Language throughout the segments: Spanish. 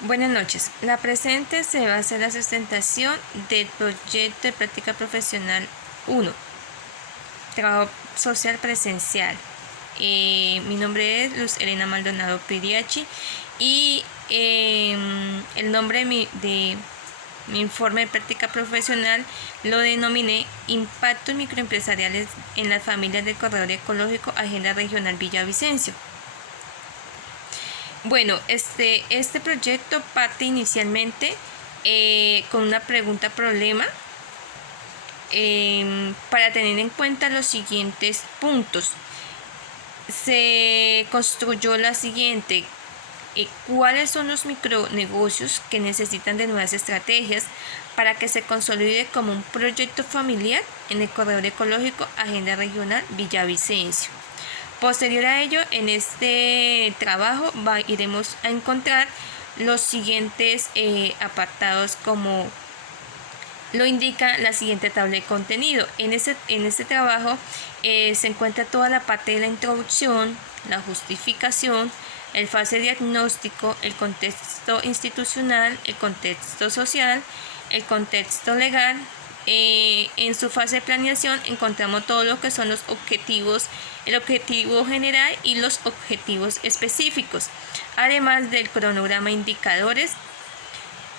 Buenas noches. La presente se va a hacer la sustentación del proyecto de práctica profesional 1, trabajo social presencial. Mi nombre es Luz Elena Maldonado Piriachi y el nombre de mi informe de práctica profesional lo denominé Impactos microempresariales en las familias del Corredor Ecológico Agenda Regional Villavicencio. Bueno, este proyecto parte inicialmente con una pregunta-problema para tener en cuenta los siguientes puntos. Se construyó la siguiente: ¿cuáles son los micronegocios que necesitan de nuevas estrategias para que se consolide como un proyecto familiar en el Corredor Ecológico Agenda Regional Villavicencio? Posterior a ello, en este trabajo iremos a encontrar los siguientes apartados, como lo indica la siguiente tabla de contenido. En este trabajo se encuentra toda la parte de la introducción, la justificación, el fase diagnóstico, el contexto institucional, el contexto social, el contexto legal. En su fase de planeación encontramos todo lo que son los objetivos, el objetivo general y los objetivos específicos, además del cronograma, indicadores,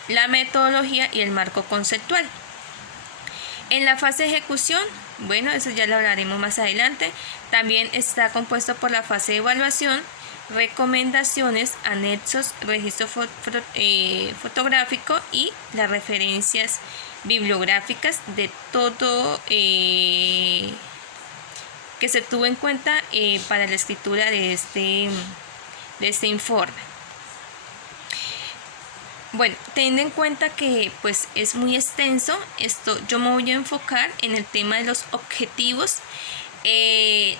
la metodología y el marco conceptual. En la fase de ejecución, bueno, eso ya lo hablaremos más adelante, también está compuesto por la fase de evaluación, recomendaciones, anexos, registro fotográfico y las referencias bibliográficas de todo que se tuvo en cuenta para la escritura de este informe. Bueno, teniendo en cuenta que pues es muy extenso, yo me voy a enfocar en el tema de los objetivos,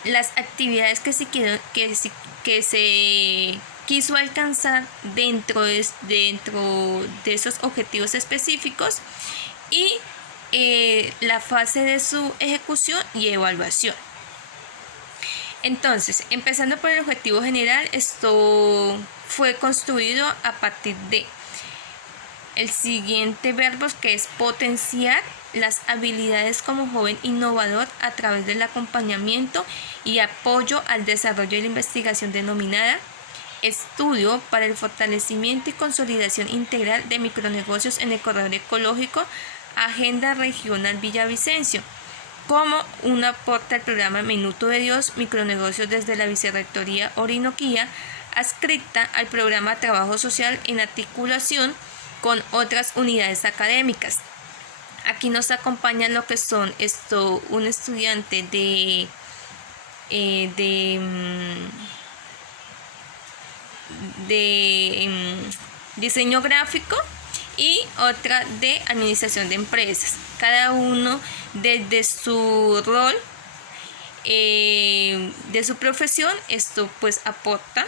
las actividades que se quiso alcanzar dentro de esos objetivos específicos y la fase de su ejecución y evaluación. Entonces, empezando por el objetivo general, esto fue construido a partir de el siguiente verbo, que es potenciar las habilidades como joven innovador a través del acompañamiento y apoyo al desarrollo de la investigación denominada Estudio para el fortalecimiento y consolidación integral de micronegocios en el Corredor Ecológico Agenda Regional Villavicencio, como un aporte al programa Minuto de Dios, micronegocios desde la Vicerrectoría Orinoquía, adscrita al programa Trabajo Social en articulación con otras unidades académicas. Aquí nos acompañan lo que son un estudiante de diseño gráfico y otra de administración de empresas. Cada uno desde su rol, de su profesión, esto pues aporta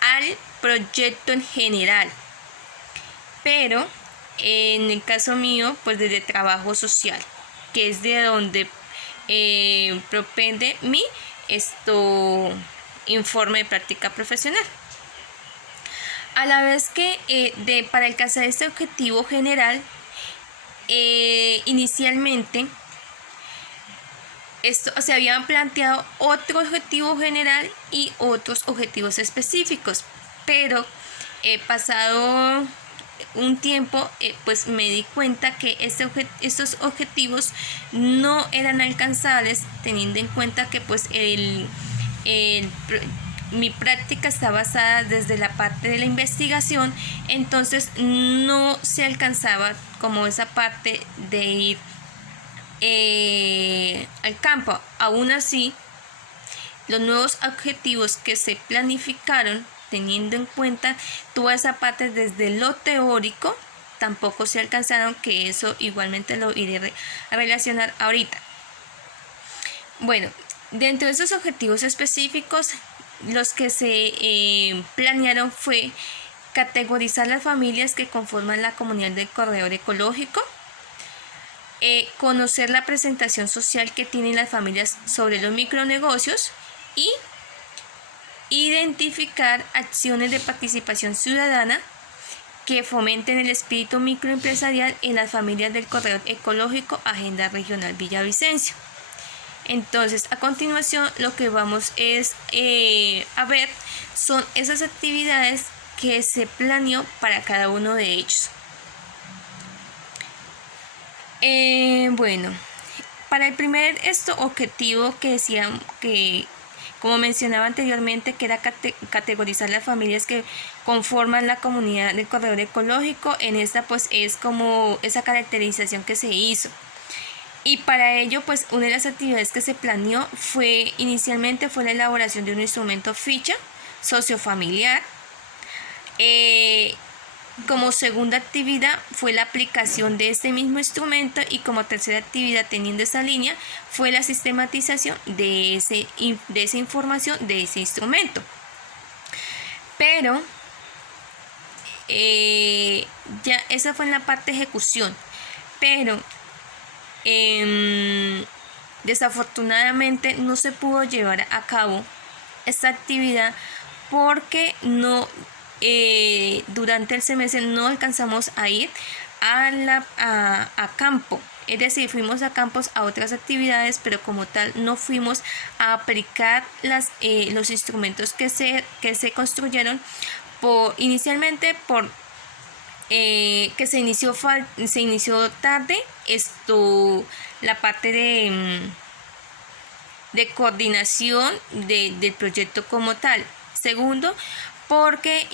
al proyecto en general. Pero en el caso mío, pues desde trabajo social, que es de donde propende mi informe de práctica profesional. A la vez que para alcanzar este objetivo general, inicialmente se habían planteado otro objetivo general y otros objetivos específicos, pero pasado un tiempo pues me di cuenta que estos objetivos no eran alcanzables, teniendo en cuenta que pues mi práctica está basada desde la parte de la investigación, entonces no se alcanzaba como esa parte de ir al campo. Aún así, los nuevos objetivos que se planificaron, teniendo en cuenta toda esa parte desde lo teórico, tampoco se alcanzaron, que eso igualmente lo iré a relacionar ahorita. Bueno, dentro de esos objetivos específicos, los que se planearon fue categorizar las familias que conforman la comunidad del Corredor Ecológico, conocer la presentación social que tienen las familias sobre los micronegocios y identificar acciones de participación ciudadana que fomenten el espíritu microempresarial en las familias del Corredor Ecológico Agenda Regional Villavicencio. Entonces, a continuación, lo que vamos es a ver son esas actividades que se planeó para cada uno de ellos. Bueno, para el primer objetivo que decía que, como mencionaba anteriormente, que era categorizar las familias que conforman la comunidad del corredor ecológico. En esta pues es como esa caracterización que se hizo. Y para ello pues una de las actividades que se planeó inicialmente fue la elaboración de un instrumento ficha sociofamiliar. Como segunda actividad fue la aplicación de este mismo instrumento, y como tercera actividad, teniendo esa línea, fue la sistematización de esa información de ese instrumento. Pero ya esa fue en la parte de ejecución, pero desafortunadamente no se pudo llevar a cabo esta actividad porque durante el semestre no alcanzamos a ir a campo. Es decir, fuimos a campos a otras actividades, pero como tal no fuimos a aplicar los instrumentos que se construyeron inicialmente que se inició tarde la parte de coordinación del proyecto como tal. Segundo, porque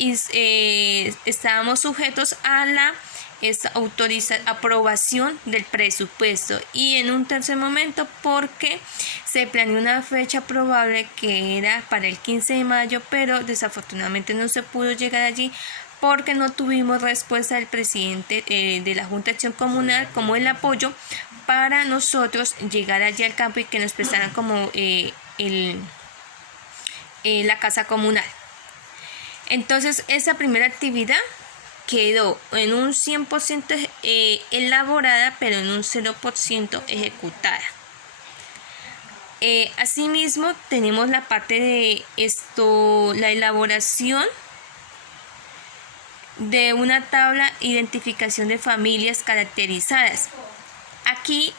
estábamos sujetos a la aprobación del presupuesto, y en un tercer momento porque se planeó una fecha probable que era para el 15 de mayo, pero desafortunadamente no se pudo llegar allí porque no tuvimos respuesta del presidente de la Junta de Acción Comunal como el apoyo para nosotros llegar allí al campo y que nos prestaran como la casa comunal. Entonces esa primera actividad quedó en un 100% elaborada, pero en un 0% ejecutada. Asimismo, tenemos la parte de la elaboración de una tabla de identificación de familias caracterizadas. Aquí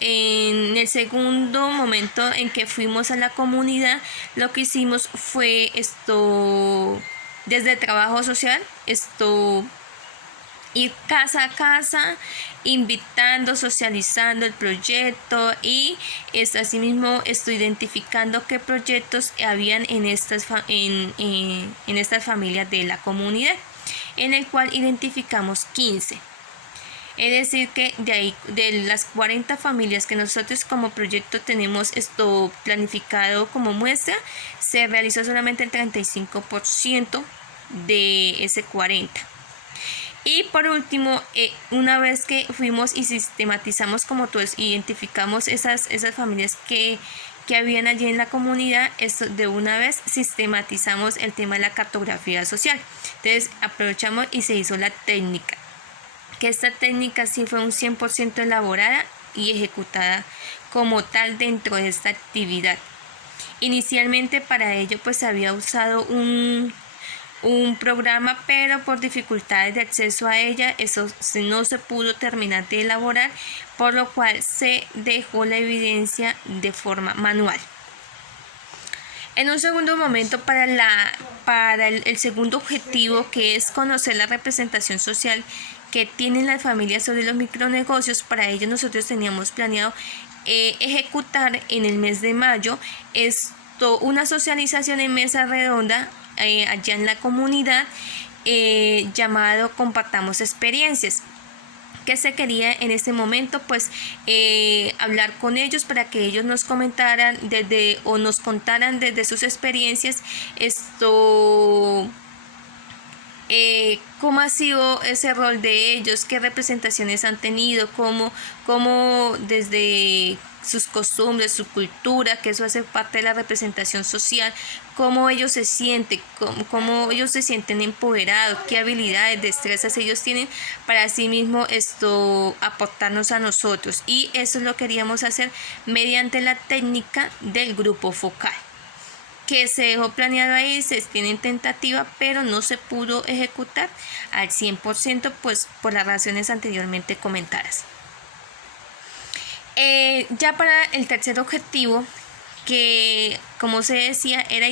en el segundo momento en que fuimos a la comunidad, lo que hicimos fue desde el trabajo social, ir casa a casa, invitando, socializando el proyecto, y asimismo identificando qué proyectos habían en estas familias de la comunidad, en el cual identificamos 15. Es decir que de las 40 familias que nosotros como proyecto tenemos planificado como muestra, se realizó solamente el 35% de ese 40%. Y por último, una vez que fuimos y sistematizamos, como todos, identificamos esas familias que habían allí en la comunidad, de una vez sistematizamos el tema de la cartografía social. Entonces aprovechamos y se hizo la técnica, que esta técnica sí fue un 100% elaborada y ejecutada como tal dentro de esta actividad. Inicialmente para ello pues se había usado un programa, pero por dificultades de acceso a ella eso no se pudo terminar de elaborar, por lo cual se dejó la evidencia de forma manual. En un segundo momento, para el segundo objetivo, que es conocer la representación social que tienen las familias sobre los micronegocios, para ello nosotros teníamos planeado ejecutar en el mes de mayo una socialización en mesa redonda allá en la comunidad, llamado Compartamos Experiencias, que se quería en este momento pues hablar con ellos para que ellos nos comentaran nos contaran desde sus experiencias cómo ha sido ese rol de ellos, qué representaciones han tenido, cómo desde sus costumbres, su cultura, que eso hace parte de la representación social, cómo ellos se sienten, cómo ellos se sienten empoderados, qué habilidades, destrezas ellos tienen para sí mismo aportarnos a nosotros. Y eso lo queríamos hacer mediante la técnica del grupo focal, que se dejó planeado ahí, se tiene en tentativa, pero no se pudo ejecutar al 100%, pues por las razones anteriormente comentadas. Ya para el tercer objetivo, que como se decía era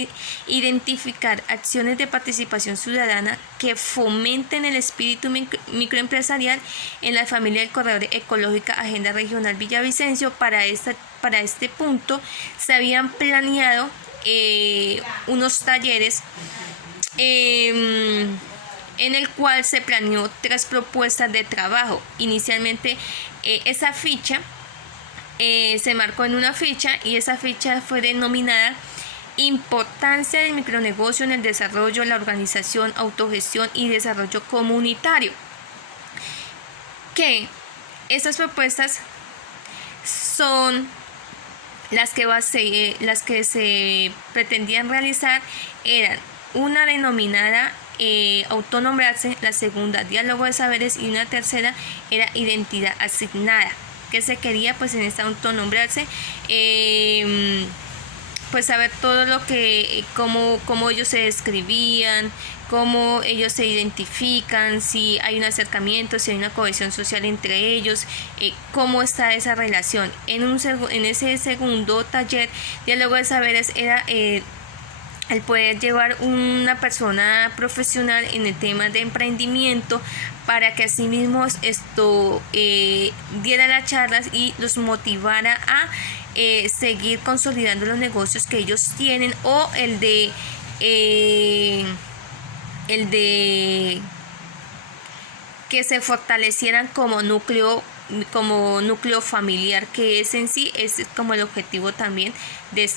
identificar acciones de participación ciudadana que fomenten el espíritu microempresarial en la familia del Corredor Ecológica Agenda Regional Villavicencio. Para este punto se habían planeado unos talleres en el cual se planeó 3 propuestas de trabajo. Inicialmente esa ficha se marcó en una ficha, y esa ficha fue denominada Importancia del micronegocio en el desarrollo, la organización, autogestión y desarrollo comunitario. Que estas propuestas son las que se pretendían realizar. Eran una denominada autonombrarse, la segunda diálogo de saberes, y una tercera era identidad asignada. Que se quería pues en esta autonombrarse, pues saber todo lo que, cómo ellos se describían, cómo ellos se identifican, si hay un acercamiento, si hay una cohesión social entre ellos, cómo está esa relación. En ese segundo taller, diálogo de saberes, era el poder llevar una persona profesional en el tema de emprendimiento, para que asimismo diera las charlas y los motivara a seguir consolidando los negocios que ellos tienen, o el de que se fortalecieran como núcleo familiar, que es en sí es como el objetivo también del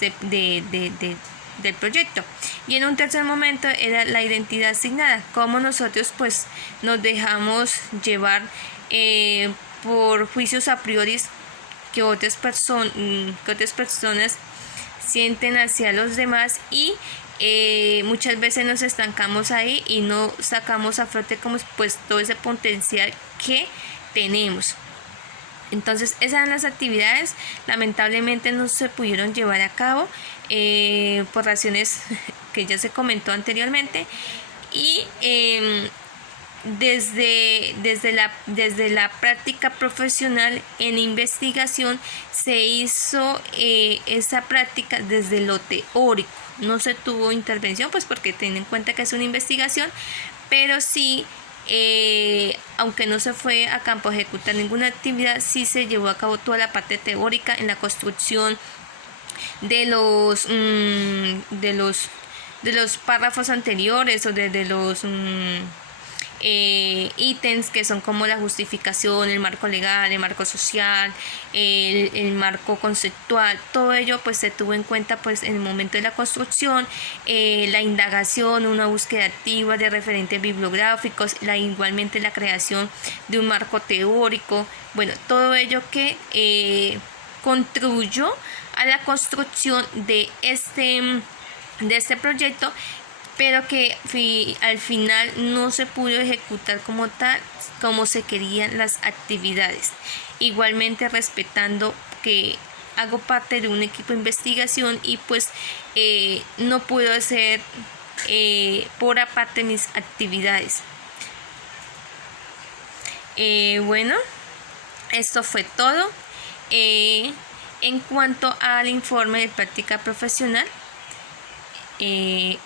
proyecto. Y en un tercer momento era la identidad asignada, como nosotros pues nos dejamos llevar por juicios a priori que otras personas sienten hacia los demás, y muchas veces nos estancamos ahí y no sacamos a flote como pues todo ese potencial que tenemos. Entonces esas eran las actividades. Lamentablemente no se pudieron llevar a cabo por razones que ya se comentó anteriormente, y desde la práctica profesional en investigación se hizo esa práctica desde lo teórico. No se tuvo intervención, pues porque ten en cuenta que es una investigación, pero sí, aunque no se fue a campo a ejecutar ninguna actividad, sí se llevó a cabo toda la parte teórica en la construcción de los párrafos anteriores, o de los ítems que son como la justificación, el marco legal, el marco social, el marco conceptual. Todo ello pues se tuvo en cuenta pues en el momento de la construcción, la indagación, una búsqueda activa de referentes bibliográficos, igualmente la creación de un marco teórico. Bueno, todo ello que contribuyó a la construcción de este proyecto, pero que al final no se pudo ejecutar como tal, como se querían las actividades. Igualmente respetando que hago parte de un equipo de investigación, y pues no puedo hacer por aparte mis actividades. Bueno, esto fue todo. En cuanto al informe de práctica profesional, 1.